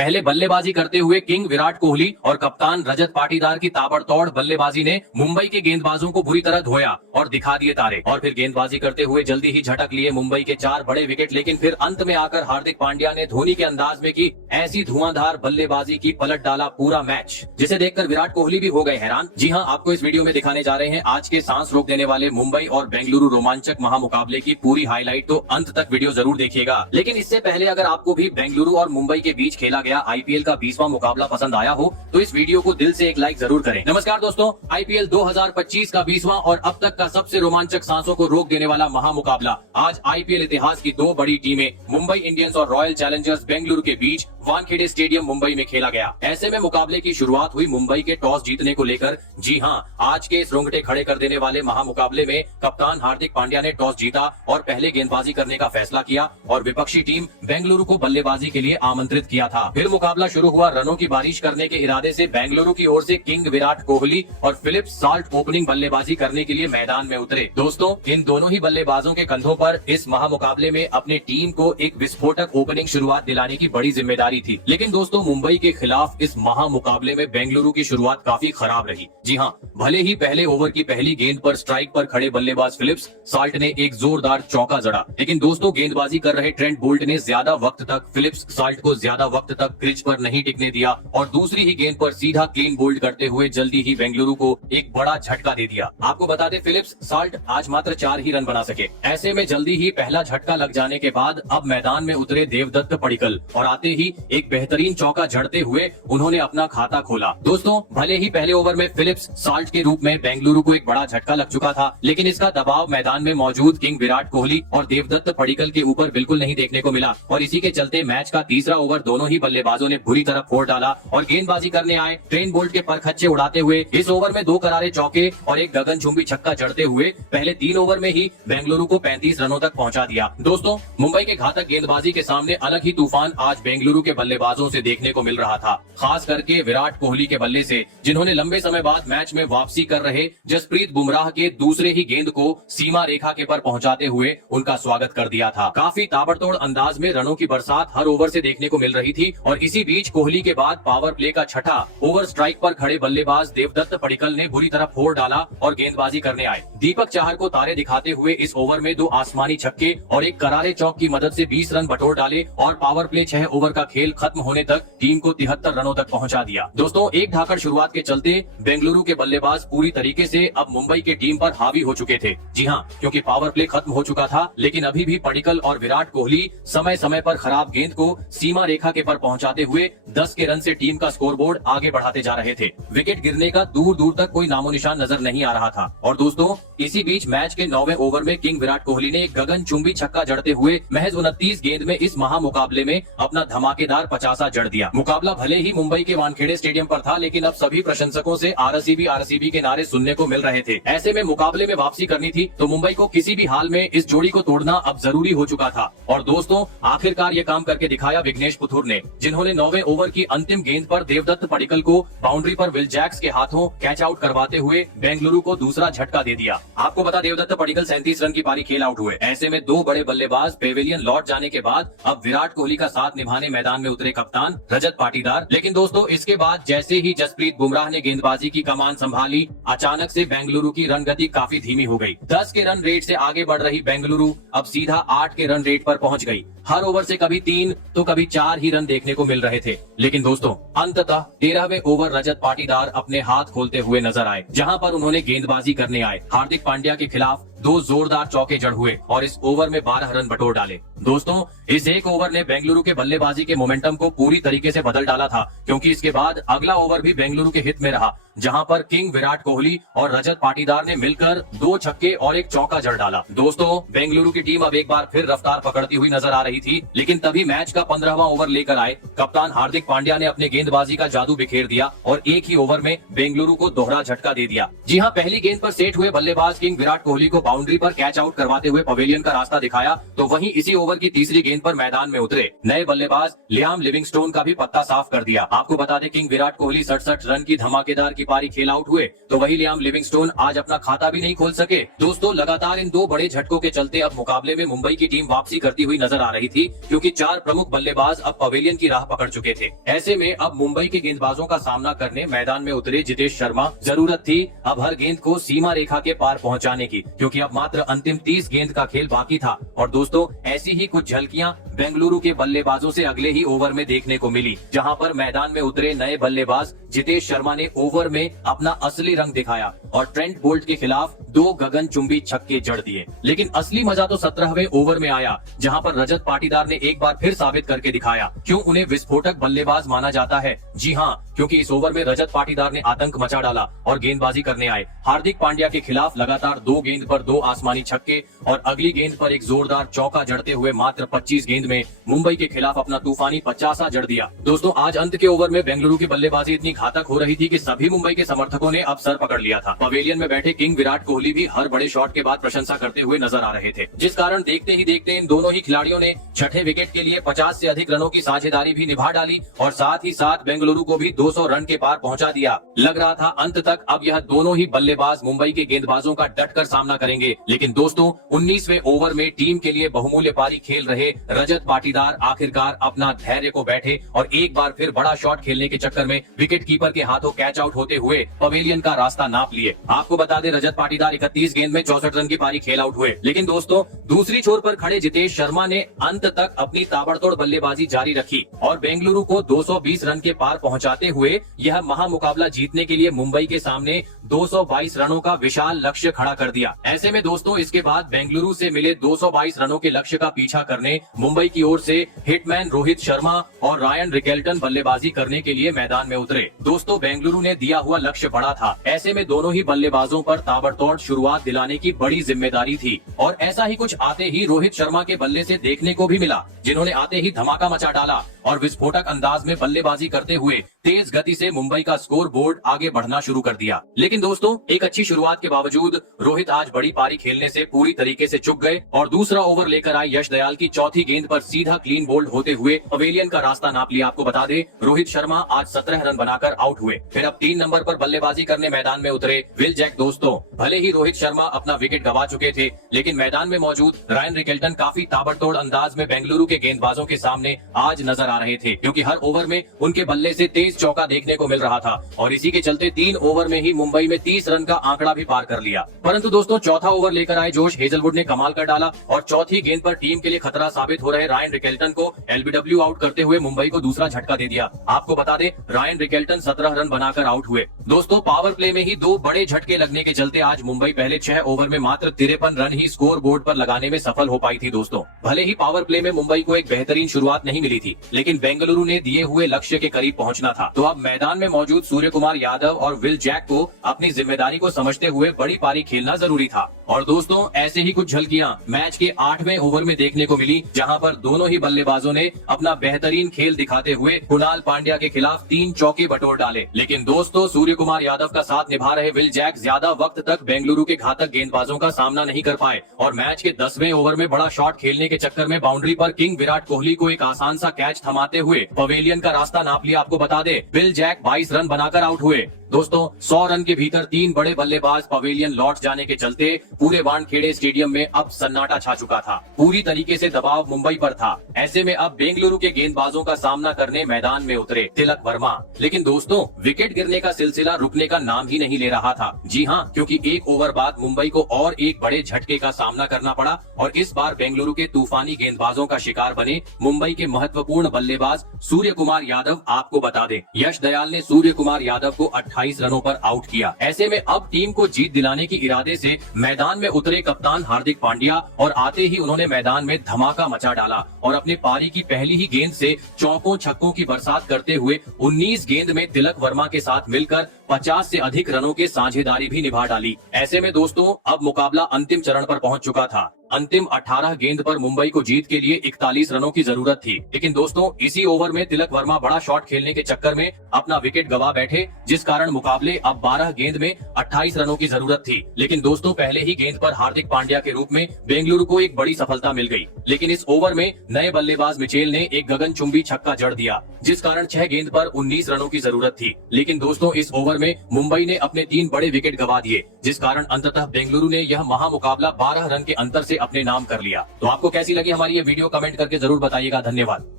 पहले बल्लेबाजी करते हुए किंग विराट कोहली और कप्तान रजत पाटीदार की ताबड़तोड़ बल्लेबाजी ने मुंबई के गेंदबाजों को बुरी तरह धोया और दिखा दिए तारे। और फिर गेंदबाजी करते हुए जल्दी ही झटक लिए मुंबई के 4 बड़े विकेट। लेकिन फिर अंत में आकर हार्दिक पांड्या ने धोनी के अंदाज में की ऐसी धुआंधार बल्लेबाजी की पलट डाला पूरा मैच, जिसे देखकर विराट कोहली भी हो गए हैरान। जी हाँ, आपको इस वीडियो में दिखाने जा रहे हैं आज के सांस रोक देने वाले मुंबई और बेंगलुरु रोमांचक महामुकाबले की पूरी हाईलाइट, तो अंत तक वीडियो जरूर देखिएगा। लेकिन इससे पहले अगर आपको भी बेंगलुरु और मुंबई के बीच खेला गया आईपीएल का 20वां मुकाबला पसंद आया हो तो इस वीडियो को दिल से एक लाइक जरूर करें। नमस्कार दोस्तों, आईपीएल 2025 का 20वां और अब तक का सबसे रोमांचक सांसों को रोक देने वाला महामुकाबला आज आईपीएल इतिहास की 2 बड़ी टीमें मुंबई इंडियंस और रॉयल चैलेंजर्स बेंगलुरु के बीच वानखेड़े स्टेडियम मुंबई में खेला गया। ऐसे में मुकाबले की शुरुआत हुई मुंबई के टॉस जीतने को लेकर। जी हाँ, आज के इस रोंगटे खड़े कर देने वाले महामुकाबले में कप्तान हार्दिक पांड्या ने टॉस जीता और पहले गेंदबाजी करने का फैसला किया और विपक्षी टीम बेंगलुरु को बल्लेबाजी के लिए आमंत्रित किया था। फिर मुकाबला शुरू हुआ। रनों की बारिश करने के इरादे से बेंगलुरु की ओर से किंग विराट कोहली और फिलिप्स साल्ट ओपनिंग बल्लेबाजी करने के लिए मैदान में उतरे। दोस्तों, इन दोनों ही बल्लेबाजों के कंधों पर इस महामुकाबले में अपनी टीम को एक विस्फोटक ओपनिंग शुरुआत दिलाने की बड़ी जिम्मेदारी थी। लेकिन दोस्तों, मुंबई के खिलाफ इस महामुकाबले में बेंगलुरु की शुरुआत काफी खराब रही। जी हाँ, भले ही पहले ओवर की पहली गेंद पर स्ट्राइक पर खड़े बल्लेबाज फिलिप्स साल्ट ने एक जोरदार चौका जड़ा, लेकिन दोस्तों गेंदबाजी कर रहे ट्रेंट बोल्ट ने ज्यादा वक्त तक फिलिप्स साल्ट को ज्यादा वक्त तक क्रीज पर नहीं टिकने दिया और दूसरी ही गेंद पर सीधा क्लीन बोल्ड करते हुए जल्दी ही बेंगलुरु को एक बड़ा झटका दे दिया। आपको बता दें, फिलिप्स साल्ट आज मात्र 4 ही रन बना सके। ऐसे में जल्दी ही पहला झटका लग जाने के बाद अब मैदान में उतरे देवदत्त पडिक्कल और आते ही एक बेहतरीन चौका जड़ते हुए उन्होंने अपना खाता खोला। दोस्तों, भले ही पहले ओवर में फिलिप्स साल्ट के रूप में बेंगलुरु को एक बड़ा झटका लग चुका था, लेकिन इसका दबाव मैदान में मौजूद किंग विराट कोहली और देवदत्त पडिक्कल के ऊपर बिल्कुल नहीं देखने को मिला और इसी के चलते मैच का तीसरा ओवर दोनों ही बल्लेबाजों ने बुरी तरह फोड़ डाला और गेंदबाजी करने आए ट्रेंट बोल्ट के परखच्चे उड़ाते हुए इस ओवर में 2 करारे चौके और एक गगनचुंबी छक्का जड़ते हुए पहले 3 ओवर में ही बेंगलुरु को 35 रनों तक पहुंचा दिया। दोस्तों, मुंबई के घातक गेंदबाजी के सामने अलग ही तूफान आज बेंगलुरु के बल्लेबाजों से देखने को मिल रहा था, खास करके विराट कोहली के बल्ले से, जिन्होंने लंबे समय बाद मैच में वापसी कर रहे जसप्रीत बुमराह के दूसरे ही गेंद को सीमा रेखा के पर पहुंचाते हुए उनका स्वागत कर दिया था। काफी ताबड़तोड़ अंदाज में रनों की बरसात हर ओवर से देखने को मिल रही थी और इसी बीच कोहली के बाद पावर प्ले का छठा ओवर स्ट्राइक पर खड़े बल्लेबाज देवदत्त पडिक्कल ने बुरी तरह फोड़ डाला और गेंदबाजी करने आए। दीपक चाहर को तारे दिखाते हुए इस ओवर में 2 आसमानी छक्के और एक करारे चौक की मदद से 20 रन बटोर डाले और पावर प्ले 6 ओवर का खेल खत्म होने तक टीम को 73 रनों तक पहुंचा दिया। दोस्तों, एक धाकड़ शुरुआत के चलते बेंगलुरु के बल्लेबाज पूरी तरीके से अब मुंबई की टीम पर हावी हो चुके थे। जी हाँ, क्योंकि पावर प्ले खत्म हो चुका था, लेकिन अभी भी पडिक्कल और विराट कोहली समय समय पर खराब गेंद को सीमा रेखा के पर पहुंचाते हुए 10 के रन से टीम का स्कोरबोर्ड आगे बढ़ाते जा रहे थे। विकेट गिरने का दूर दूर तक कोई नामो निशान नजर नहीं आ रहा था और दोस्तों, इसी बीच मैच के 9वें ओवर में किंग विराट कोहली ने एक गगनचुंबी छक्का जड़ते हुए महज 29 गेंद में इस महामुकाबले में अपना धमाकेदार 50 जड़ दिया। मुकाबला भले ही मुंबई के वानखेड़े स्टेडियम पर था, लेकिन अब सभी प्रशंसकों से आरसीबी के नारे सुनने को मिल रहे थे। ऐसे में मुकाबले में वापसी करनी थी तो मुंबई को किसी भी हाल में इस जोड़ी को तोड़ना अब जरूरी हो चुका था और दोस्तों, आखिरकार ये काम करके दिखाया विघ्नेश पुथुर ने, जिन्होंने 9वें ओवर की अंतिम गेंद पर देवदत्त पडिक्कल को बाउंड्री पर विल जैक्स के हाथों कैच आउट करवाते हुए बेंगलुरु को दूसरा झटका दे दिया। आपको बता, देवदत्त पडिक्कल 37 रन की पारी खेल आउट हुए। ऐसे में 2 बड़े बल्लेबाज पेविलियन लौट जाने के बाद अब विराट कोहली का साथ निभाने मैदान में उतरे कप्तान रजत पाटीदार। लेकिन दोस्तों, इसके बाद जैसे ही जसप्रीत बुमराह ने गेंदबाजी की कमान संभाली, अचानक से बेंगलुरु की रन गति काफी धीमी हो गई। 10 के रन रेट से आगे बढ़ रही बेंगलुरु अब सीधा 8 के रन रेट पर पहुंच गई। हर ओवर से कभी 3 तो कभी 4 ही रन देखने को मिल रहे थे। लेकिन दोस्तों, अंततः 13वें ओवर रजत पाटीदार अपने हाथ खोलते हुए नजर आए, जहां पर उन्होंने गेंदबाजी करने आए हार्दिक पांड्या के खिलाफ 2 जोरदार चौके जड़ हुए और इस ओवर में 12 रन बटोर डाले। दोस्तों, इस एक ओवर ने बेंगलुरु के बल्लेबाजी के मोमेंटम को पूरी तरीके से बदल डाला था, क्योंकि इसके बाद अगला ओवर भी बेंगलुरु के हित में रहा, जहां पर किंग विराट कोहली और रजत पाटीदार ने मिलकर 2 छक्के और एक चौका जड़ डाला। दोस्तों, बेंगलुरु की टीम अब एक बार फिर रफ्तार पकड़ती हुई नजर आ रही थी, लेकिन तभी मैच का 15वां ओवर लेकर आए कप्तान हार्दिक पांड्या ने अपने गेंदबाजी का जादू बिखेर दिया और एक ही ओवर में बेंगलुरु को दोहरा झटका दे दिया। जी हाँ, पहली गेंद पर सेट हुए बल्लेबाज किंग विराट कोहली को बाउंड्री पर कैच आउट करवाते हुए पवेलियन का रास्ता दिखाया, तो वहीं इसी ओवर की तीसरी गेंद पर मैदान में उतरे नए बल्लेबाज लियाम लिविंगस्टोन का भी पत्ता साफ कर दिया। आपको बता दें, किंग विराट कोहली 67 रन की धमाकेदार की पारी खेल आउट हुए तो वही लियाम लिविंगस्टोन आज अपना खाता भी नहीं खोल सके। दोस्तों लगातार इन दो बड़े झटकों के चलते अब मुकाबले में मुंबई की टीम वापसी करती हुई नजर आ रही थी, क्योंकि 4 प्रमुख बल्लेबाज अब पवेलियन की राह पकड़ चुके थे। ऐसे में अब मुंबई के गेंदबाजों का सामना करने मैदान में उतरे जितेश शर्मा। जरूरत थी अब हर गेंद को सीमा रेखा के पार पहुंचाने की, क्योंकि अब मात्र अंतिम 30 गेंद का खेल बाकी था। और दोस्तों ऐसी ही कुछ झलकियां बेंगलुरु के बल्लेबाजों से अगले ही ओवर में देखने को मिली, जहां पर मैदान में उतरे नए बल्लेबाज जितेश शर्मा ने ओवर में अपना असली रंग दिखाया और ट्रेंट बोल्ट के खिलाफ 2 गगनचुंबी छक्के जड़ दिए। लेकिन असली मजा तो 17वें ओवर में आया, जहां पर रजत पाटीदार ने एक बार फिर साबित करके दिखाया क्यों उन्हें विस्फोटक बल्लेबाज माना जाता है। जी हां, क्योंकि इस ओवर में रजत पाटीदार ने आतंक मचा डाला और गेंदबाजी करने आए। हार्दिक पांड्या के खिलाफ लगातार 2 गेंद पर 2 आसमानी छक्के और अगली गेंद पर एक जोरदार चौका जड़ते हुए मात्र 25 गेंद में मुंबई के खिलाफ अपना तूफानी 50 जड़ दिया। दोस्तों आज अंत के ओवर में बेंगलुरु की बल्लेबाजी इतनी घातक हो रही थी कि सभी मुंबई के समर्थकों ने अब सर पकड़ लिया था। पवेलियन में बैठे किंग विराट कोहली भी हर बड़े शॉट के बाद प्रशंसा करते हुए नजर आ रहे थे, जिस कारण देखते ही देखते इन दोनों ही खिलाड़ियों ने छठे विकेट के लिए 50 से अधिक रनों की साझेदारी भी निभा डाली और साथ ही साथ बेंगलुरु को भी 200 रन के पार पहुंचा दिया। लग रहा था अंत तक अब यह दोनों ही बल्लेबाज मुंबई के गेंदबाजों का डटकर सामना करेंगे, लेकिन दोस्तों 19वें ओवर में टीम के लिए बहुमूल्य पारी खेल रहे रजत पाटीदार आखिरकार अपना धैर्य को बैठे और एक बार फिर बड़ा शॉट खेलने के चक्कर में विकेट कीपर के हाथों कैच आउट होते हुए पवेलियन का रास्ता नाप लिए। आपको बता दें रजत पाटीदार 31 गेंद में 64 रन की पारी खेल आउट हुए। लेकिन दोस्तों दूसरी छोर पर खड़े जितेश शर्मा ने अंत तक अपनी ताबड़तोड़ बल्लेबाजी जारी रखी और बेंगलुरु को 220 रन के पार पहुंचाते हुए यह महामुकाबला जीतने के लिए मुंबई के सामने 222 रनों का विशाल लक्ष्य खड़ा कर दिया। ऐसे में दोस्तों इसके बाद बेंगलुरु से मिले 222 रनों के लक्ष्य का पीछा करने मुंबई की ओर से हिटमैन रोहित शर्मा और रायन रिकेल्टन बल्लेबाजी करने के लिए मैदान में उतरे। दोस्तों बेंगलुरु ने दिया हुआ लक्ष्य बड़ा था, ऐसे में दोनों ही बल्लेबाजों पर ताबड़तोड़ शुरुआत दिलाने की बड़ी जिम्मेदारी थी और ऐसा ही कुछ आते ही रोहित शर्मा के बल्ले से देखने को भी मिला, जिन्होंने आते ही धमाका मचा डाला और विस्फोटक अंदाज में बल्लेबाजी करते हुए तेज गति से मुंबई का स्कोर बोर्ड आगे बढ़ना शुरू कर दिया। लेकिन दोस्तों एक अच्छी शुरुआत के बावजूद रोहित आज बड़ी पारी खेलने से पूरी तरीके से चूक गए और दूसरा ओवर लेकर आए यश दयाल की चौथी गेंद पर सीधा क्लीन बोल्ड होते हुए पवेलियन का रास्ता नाप लिया। आपको बता दें रोहित शर्मा आज 17 रन बनाकर आउट हुए। फिर अब 3 नंबर पर बल्लेबाजी करने मैदान में उतरे विल जैक। दोस्तों भले ही रोहित शर्मा अपना विकेट गंवा चुके थे, लेकिन मैदान में मौजूद रायन रिकेल्टन काफी ताबड़तोड़ अंदाज में बेंगलुरु के गेंदबाजों के सामने आज नजर आ रहे थे, क्योंकि हर ओवर में उनके बल्ले से तेज चौका देखने को मिल रहा था और इसी के चलते 3 ओवर में ही मुंबई में 30 रन का आंकड़ा भी पार कर लिया। परंतु दोस्तों चौथा ओवर लेकर आए जोश हेजलवुड ने कमाल कर डाला और चौथी गेंद पर टीम के लिए खतरा साबित हो रहे रायन रिकेल्टन को एलबीडब्ल्यू आउट करते हुए मुंबई को दूसरा झटका दे दिया। आपको बता दें रायन रिकेल्टन 17 रन बनाकर आउट हुए। दोस्तों पावर प्ले में ही 2 बड़े झटके लगने के चलते आज मुंबई पहले 6 ओवर में मात्र 53 रन ही स्कोर बोर्ड पर लगाने में सफल हो पाई थी। दोस्तों भले ही पावर प्ले में मुंबई को एक बेहतरीन शुरुआत नहीं मिली थी, लेकिन बेंगलुरु ने दिए हुए लक्ष्य के करीब पहुंचना था। तो अब मैदान में मौजूद सूर्य कुमार यादव और विल जैक को अपनी जिम्मेदारी को समझते हुए बड़ी पारी खेलना जरूरी था। और दोस्तों ऐसे ही कुछ झलकियां मैच के 8वें ओवर में देखने को मिली, जहां पर दोनों ही बल्लेबाजों ने अपना बेहतरीन खेल दिखाते हुए कुणाल पांड्या के खिलाफ 3 चौके बटोर डाले। लेकिन दोस्तों सूर्य कुमार यादव का साथ निभा रहे विल जैक ज्यादा वक्त तक बेंगलुरु के घातक गेंदबाजों का सामना नहीं कर पाए और मैच के 10वें ओवर में बड़ा शॉट खेलने के चक्कर में बाउंड्री पर किंग विराट कोहली को एक आसान सा कैच थमाते हुए पवेलियन का रास्ता नाप लिया। आपको बता दें विल जैक 22 रन बनाकर आउट हुए। दोस्तों 100 रन के भीतर 3 बड़े बल्लेबाज पवेलियन लौट जाने के चलते पूरे वानखेड़े स्टेडियम में अब सन्नाटा छा चुका था। पूरी तरीके से दबाव मुंबई पर था। ऐसे में अब बेंगलुरु के गेंदबाजों का सामना करने मैदान में उतरे तिलक वर्मा। लेकिन दोस्तों विकेट गिरने का सिलसिला रुकने का नाम ही नहीं ले रहा था। जी हां, क्योंकि 1 ओवर बाद मुंबई को और एक बड़े झटके का सामना करना पड़ा और इस बार बेंगलुरु के तूफानी गेंदबाजों का शिकार बने मुंबई के महत्वपूर्ण बल्लेबाज सूर्य कुमार यादव। आपको बता दें यश दयाल ने सूर्य कुमार यादव को 28 रनों पर आउट किया। ऐसे में अब टीम को जीत दिलाने की इरादे से मैदान में उतरे कप्तान हार्दिक पांड्या और आते ही उन्होंने मैदान में धमाका मचा डाला और अपने पारी की पहली ही गेंद से चौकों छक्कों की बरसात करते हुए 19 गेंद में तिलक वर्मा के साथ मिलकर 50 से अधिक रनों के साझेदारी भी निभा डाली। ऐसे में दोस्तों अब मुकाबला अंतिम चरण पर पहुंच चुका था। अंतिम 18 गेंद पर मुंबई को जीत के लिए 41 रनों की जरूरत थी, लेकिन दोस्तों इसी ओवर में तिलक वर्मा बड़ा शॉट खेलने के चक्कर में अपना विकेट गवा बैठे, जिस कारण मुकाबले अब 12 गेंद में 28 रनों की जरूरत थी। लेकिन दोस्तों पहले ही गेंद पर हार्दिक पांड्या के रूप में बेंगलुरु को एक बड़ी सफलता मिल गई, लेकिन इस ओवर में नए बल्लेबाज मिचेल ने एक गगनचुंबी छक्का जड़ दिया, जिस कारण 6 गेंद पर 19 रनों की जरूरत थी। लेकिन दोस्तों इस ओवर में मुंबई ने अपने 3 बड़े विकेट गवा दिए, जिस कारण अंततः बेंगलुरु ने यह महामुकाबला 12 रन के अंतर से अपने नाम कर लिया। तो आपको कैसी लगी हमारी ये वीडियो, कमेंट करके जरूर बताइएगा। धन्यवाद।